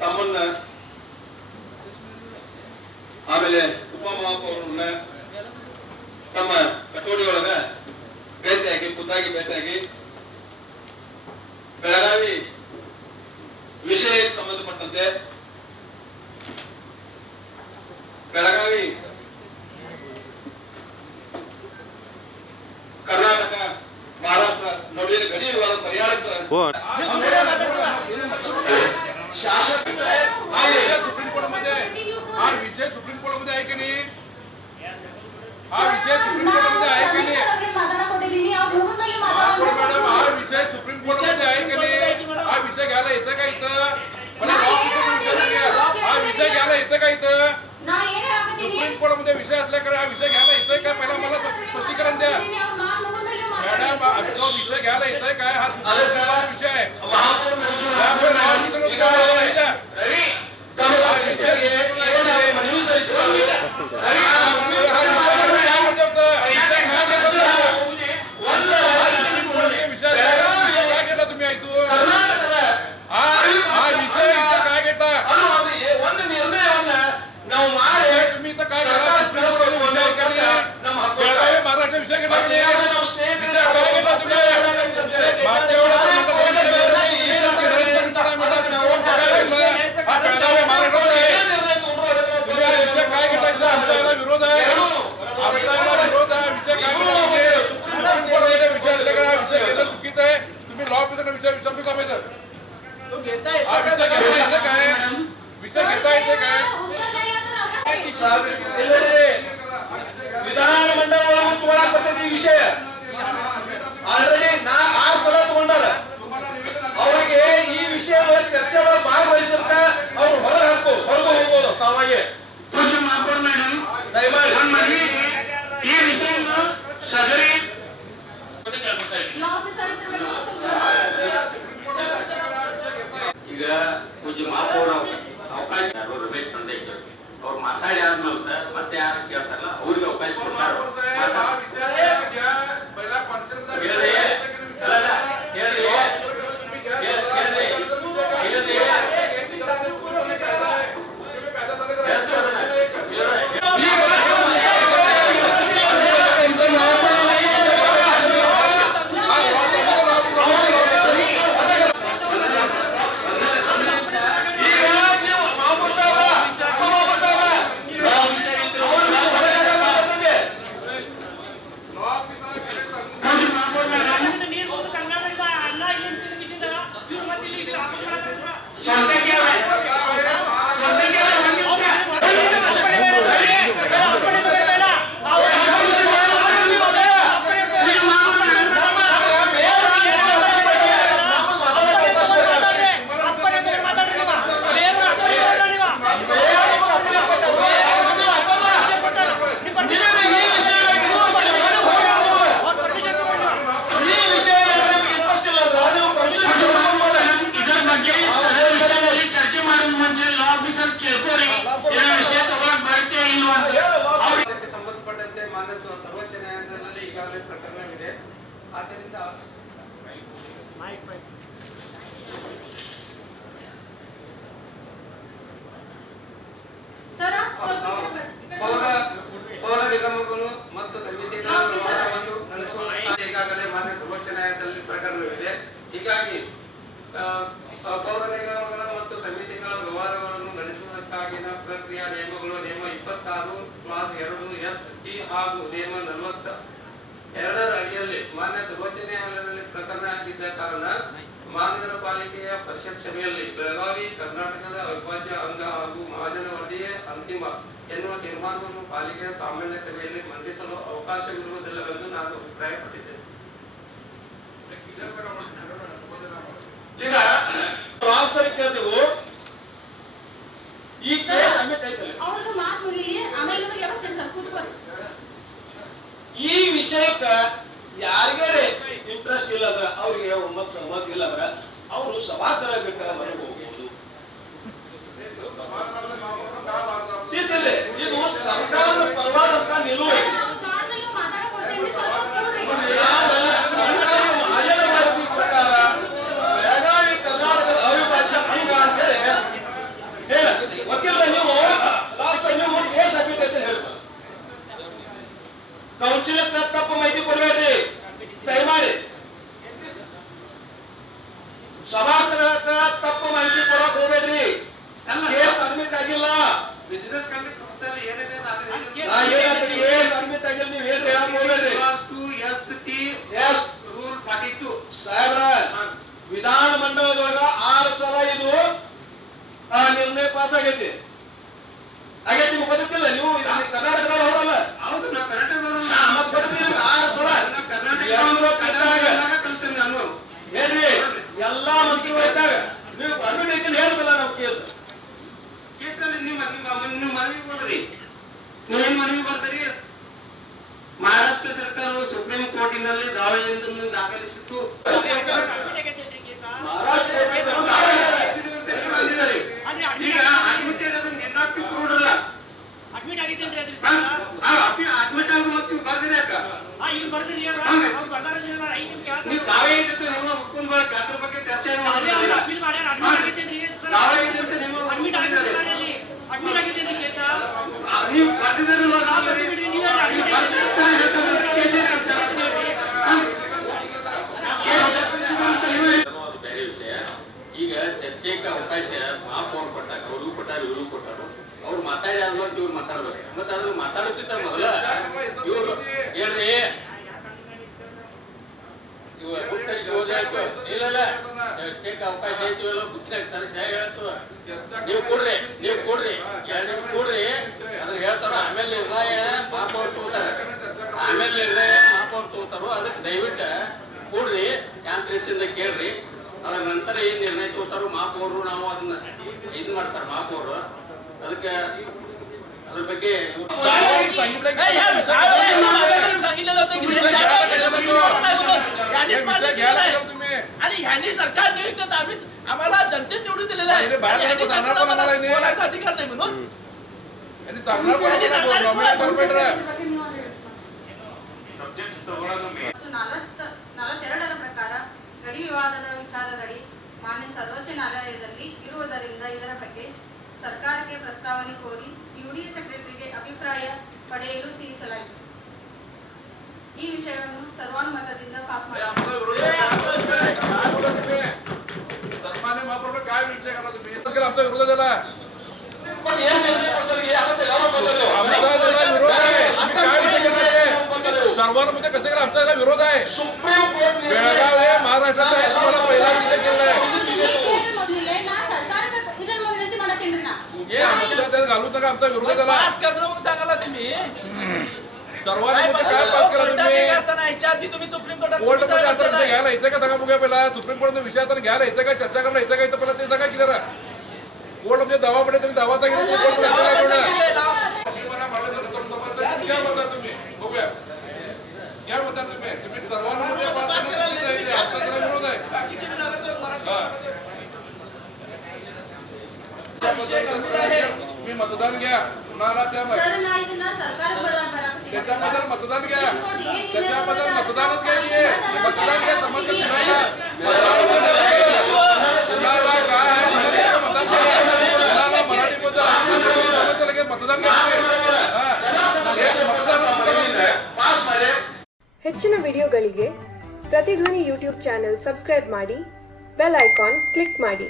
ತಮ್ಮನ್ನ ಆಮೇಲೆ ಉಪಮಹಾಪೌರನ್ನ ತಮ್ಮ ಕಟೋಡಿಯೊಳಗ ಭೇಟಿಯಾಗಿ ಖುದ್ದಾಗಿ ಭೇಟಿಯಾಗಿ ಬೆಳಗಾವಿ ವಿಷಯಕ್ಕೆ ಸಂಬಂಧಪಟ್ಟಂತೆ ಬೆಳಗಾವಿ ಕರ್ನಾಟಕ ಮಹಾರಾಷ್ಟ್ರ ನಡುವಿನ ಗಡಿ ವಿವಾದ ಪರಿಹಾರಕ್ಕೆ शासक सुप्रीम कोर्ट मध्ये हा विषय सुप्रीम कोर्ट मध्ये आहे की नाही हा विषय सुप्रीम कोर्ट मध्ये आहे की नाही मॅडम हा विषय सुप्रीम कोर्ट मध्ये आहे की नाही हा विषय घ्यायला येतं का इथं मला हा विषय घ्यायला येतं का इथं सुप्रीम कोर्ट मध्ये विषय असल्याकडे हा विषय घ्यायला येतोय का पहिला मला स्पष्टीकरण द्या मॅडम तो विषय घ्यायला येतोय काय हा सुप्रीम कोर्ट विषय आहे विधान मंडळ विषय ಆಲ್ರೆಡಿ 6 ಸಲ ತಗೊಂಡಾರ ಅವರಿಗೆ ಈ ವಿಷಯಗಳ ಚರ್ಚೆ ಭಾಗವಹಿಸಿರ್ಕ ಅವರು ಹೊರಗೆ ಹೋಗ್ಬೋದು ತಾವಾಗೆ ಪೂಜ್ಯ ಮಹಾಪೌರ ಮೇಡಮ್ ದಯಮಾಡಿ ನಮ್ಮಲ್ಲಿ ಈ ವಿಷಯವನ್ನು ಸದರಿ ಈಗ ಪೂಜ್ಯ ಮಹಾಪೌರ ಅವಕಾಶ ರಮೇಶ್ ಚಂದ್ರೇಕರ್ ಅವ್ರು ಮಾತಾಡಿ ಆದ್ಮೇಲೆ ಮತ್ತೆ ಯಾರು ಕೇಳ್ತಾರಲ್ಲ ಅವ್ರಿಗೆ ಅವಕಾಶ ಕೊಡ್ತಾರೆ सर्वोच्च न्यायालयाದಲ್ಲಿ ಈಗಾಗಲೇ ಪ್ರಕರಣವಿದೆ ಆದ್ದರಿಂದ ಪೌರ ನಿಗಮಗಳು ಮತ್ತು ಸಮಿತಿಗಳ ವ್ಯವಹಾರವನ್ನು ನಡೆಸುವ ಈಗಾಗಲೇ ಮಾನ್ಯ ಸರ್ವೋಚ್ಚ ನ್ಯಾಯಾಲಯದಲ್ಲಿ ಪ್ರಕರಣವಿದೆ ಹೀಗಾಗಿ ಪೌರ ನಿಗಮಗಳ ಮತ್ತು ಸಮಿತಿಗಳ ವ್ಯವಹಾರಗಳನ್ನು ನಡೆಸುವುದಕ್ಕಾಗಿನ ಪ್ರಕ್ರಿಯಾ ನಿಯಮಗಳು ನಿಯಮ 26/2 ST ಹಾಗೂ ನಿಯಮ 42ರ ಅಡಿಯಲ್ಲಿ ಮಾನ್ಯ ಸರ್ವೋಚ್ಚ ನ್ಯಾಯಾಲಯದಲ್ಲಿ ಪ್ರಕರಣ ಆಗಿದ್ದ ಕಾರಣ ಮಹಾನಗರ ಪಾಲಿಕೆಯ ಪರಿಷತ್ ಸಭೆಯಲ್ಲಿ ಬೆಳಗಾವಿ ಕರ್ನಾಟಕದ ಅವಿಭಾಜ್ಯ ಅಂಗ ಹಾಗೂ ಮಹಾಜನ ವರದಿಯೇ ಅಂತಿಮ ಎನ್ನುವ ತೀರ್ಮಾನವನ್ನು ಪಾಲಿಕೆಯ ಸಾಮಾನ್ಯ ಸಭೆಯಲ್ಲಿ ಮಂಡಿಸಲು ಅವಕಾಶವಿರುವುದಿಲ್ಲವೆಂದು ನಾನು ಅಭಿಪ್ರಾಯಪಟ್ಟಿದ್ದೇನೆ. ಈಗ ಈ ಕೇಸ್ ಈ ವಿಷಯಕ್ಕ ಯಾರಿಗಾರೆ ಇಂಟ್ರೆಸ್ಟ್ ಇಲ್ಲದ್ರ ಅವ್ರಿಗೆ ಒಮ್ಮತ್ ಸಹಮತಿ ಇಲ್ಲದ್ರ ಅವರು ಸಭಾಗೃಹ ಬಿಟ್ಟ ಹೊರಗೆ ಹೋಗ್ಬೋದು. ಇದು ಸರ್ಕಾರದ ಪರವಾದಂತ ನಿಲುವು. ಸರ್ಕಾರಿ ಮಹಾಜನ ವರದಿ ಪ್ರಕಾರ ಬೆಳಗಾವಿ ಕರ್ನಾಟಕದ ಅವಿಭಾಜ್ಯ ಅಂಗ ಅಂತೇಳಿ ಪಾಸ್ ಆಗೈತಿ ಹಾಗೈತಿ ನಿಮ್ಗೆ ಗೊತ್ತಿಲ್ಲ ನೀವು ಕರ್ನಾಟಕದವ್ರು ಹೌದಲ್ಲ ಹೌದು ನಾವು ಕರ್ನಾಟಕದವರು ಮತ್ತೆ ಗೊತ್ತಿಲ್ಲ 6 ಸಲ ಕಲ್ತೀನಿ ನಾನು ಹೇಳ್ರಿ ಎಲ್ಲಾ ಮಂತ್ರಿಗಳು ಇದ್ದಾಗ ನೀವು ಅಡ್ಮಿಟ್ ಐತಿ ಹೇಳ್ಬೇಕಲ್ಲ ನಾವು ಕೇಸಲ್ಲಿ ನಿಮ್ಮ ಮನವಿ ಹೋದ್ರಿ ನೀವೇನ್ ಮನವಿ ಬರ್ತೀರಿ ಮಹಾರಾಷ್ಟ್ರ ಸರ್ಕಾರವು ಸುಪ್ರೀಂ ಕೋರ್ಟಿನಲ್ಲಿ ದಾವೆಯನ್ನು ದಾಖಲಿಸಿತ್ತು ಈಗ ಅಡ್ಮಿಟ್ ಆಗೋದು ನಿರ್ನಾಟ್ಯ ಕೊಡಲ್ಲ ಅಡ್ಮಿಟ್ ಆಗಿದ್ದೇನ್ರಿ ಅದ್ರಿ ಅಡ್ಮಿಟ್ ಆಗೋದು ಮತ್ತೆ ಬರ್ದಿರಿ ಅಕ್ಕ ಇಲ್ಲಿ ಬರ್ದಿರಿ ಅವ್ರು ಬರ್ದಾರ ನೀವು ದಾವೆ ಇದ್ದಿತ್ತು ನಿಮ್ಮ ಮುಖ್ಯಮಂತ್ರಿ ಬಳಕ ಅದ್ರ ಬಗ್ಗೆ ಚರ್ಚೆ ಅಪೀಲ್ ಮಾಡ್ಯಾರ ಅಡ್ಮಿಟ್ ಆಗಿದ್ದೇನ್ರಿ ದಾವೆ ಇದ್ದಿತ್ತು ನಿಮ್ಮ ಅಡ್ಮಿಟ್ ಆಗಿದ್ದಾರೆ ಅಡ್ಮಿಟ್ ಆಗಿದ್ದೇನ್ರಿ ಕೇಸ ನೀವು ಬರ್ದಿದ್ದೀರಲ್ಲ ಅಡ್ಮಿಟ್ ಅದು ಬೇರೆ ವಿಷಯ. ಈಗ ಚರ್ಚೆಗೆ ಅವಕಾಶ ಮಹಾಪೌರ್ ಕೊಟ್ಟಾಗ ಅವ್ರಿಗೂ ಕೊಟ್ಟಾರ ಇವ್ರಿಗೂ ಕೊಟ್ಟಾರ ಅವ್ರು ಮಾತಾಡಿ ಆದ್ಮೇಲೆ ಇವ್ರು ಮಾತಾಡ್ಬೇಕು ಮತ್ತೆ ಅದನ್ನ ಮಾತಾಡೋಕ್ಕಿಂತ ಮೊದಲ ಇವ್ರು ಹೇಳ್ರಿ ಇವ ಬುಕ್ ತೆಗಿಸಿ ಓದಾಯ್ತು ಇಲ್ಲ ಚರ್ಚೆಗೆ ಅವಕಾಶ ಆಯ್ತು ಇಲ್ಲ ಬುಕ್ನಾಗ ತರಿಸಿ ಹೇಗೆ ಹೇಳ್ತು ನೀವು ಕೊಡ್ರಿ 2 ನಿಮಿಷ ಕೊಡ್ರಿ ಅದ್ರ ಹೇಳ್ತಾರ ಆಮೇಲೆ ನಿರ್ಣಯ ಮಹಾಪೌರ್ ತಗೋತಾರೆ ಆಮೇಲೆ ನಿರ್ಣಯ ಮಹಾಪೌರ್ ತಗೋತಾರೋ ಅದಕ್ಕೆ ದಯವಿಟ್ಟು ಕೂಡ್ರಿ ಶಾಂತ ರೀತಿಯಿಂದ ಕೇಳ್ರಿ ಅದ್ರ ನಂತರ ಏನ್ ನಿರ್ಣಯ ತಗೋತಾರೋ ಮಹಾಪೌರು ನಾವು ಅದನ್ನ ಇದ್ ಮಾಡ್ತಾರ ಮಹಾಪೌರು ಅದಕ್ಕೆ ಅದ್ರ ಬಗ್ಗೆ आणि ह्यांनी सरकार नियुक्त आम्हाला जनतेने निवडून दिलेलं आहे बोलायचा अधिकार नाही म्हणून ಪ್ರಕಾರ ಗಡಿ ವಿವಾದದ ವಿಚಾರದಡಿ ಮಾನ್ಯ ಸರ್ವೋಚ್ಚ ನ್ಯಾಯಾಲಯದಲ್ಲಿ ಇರುವುದರಿಂದ ಇದರ ಬಗ್ಗೆ ಸರ್ಕಾರಕ್ಕೆ ಪ್ರಸ್ತಾವನೆ ಕೋರಿ ಯುಡಿ ಸೆಕ್ರೆಟರಿಗೆ ಅಭಿಪ್ರಾಯ ಪಡೆಯಲು ತಿಳಿಸಲಾಯಿತು. ಈ ವಿಷಯವನ್ನು ಸರ್ವಾನುಮತದಿಂದ ಪಾಸ್ ಮಾಡಲಾಯಿತು. आमचा विरोध झाला सर्वांमध्ये कसं केलं आमचा विरोध आहे बेळगाव हे महाराष्ट्राचं आहे तुम्हाला पहिला जिल्हा केलाय घालून नका आमचा विरोध झाला पास करणं म्हणून सांगायला तुम्ही सर्वांमध्ये काय पास केला तुम्ही असताना याच्या आधी तुम्ही सुप्रीम कोर्टात कोर्ट मध्ये आता घ्यायला येते का सांगा बघूया पहिला सुप्रीम कोर्ट विषय आता घ्यायला येते का चर्चा करायला येते का इथं पहिला ते सांगा क्लिअर कोर्ट म्हणजे दावा पडे तरी दावा सांगितलं तुम्ही बघूया क्या म्हणतात तुम्ही सर्वांमध्ये विरोध आहे तुम्ही मतदान घ्या कुणाला त्याच्याबद्दल मतदान घ्या त्याच्याबद्दल मतदानच घ्या की मतदान घ्या समज सुनायला कुणाला काय आहे कुणाला मराठीबद्दल समजतं लगेच मतदान घ्या मतदान ಹೆಚ್ಚಿನ ವಿಡಿಯೋಗಳಿಗೆ ಪ್ರತಿಧ್ವನಿ ಯೂಟ್ಯೂಬ್ ಚಾನೆಲ್ ಸಬ್ಸ್ಕ್ರೈಬ್ ಮಾಡಿ ಬೆಲ್ ಐಕಾನ್ ಕ್ಲಿಕ್ ಮಾಡಿ.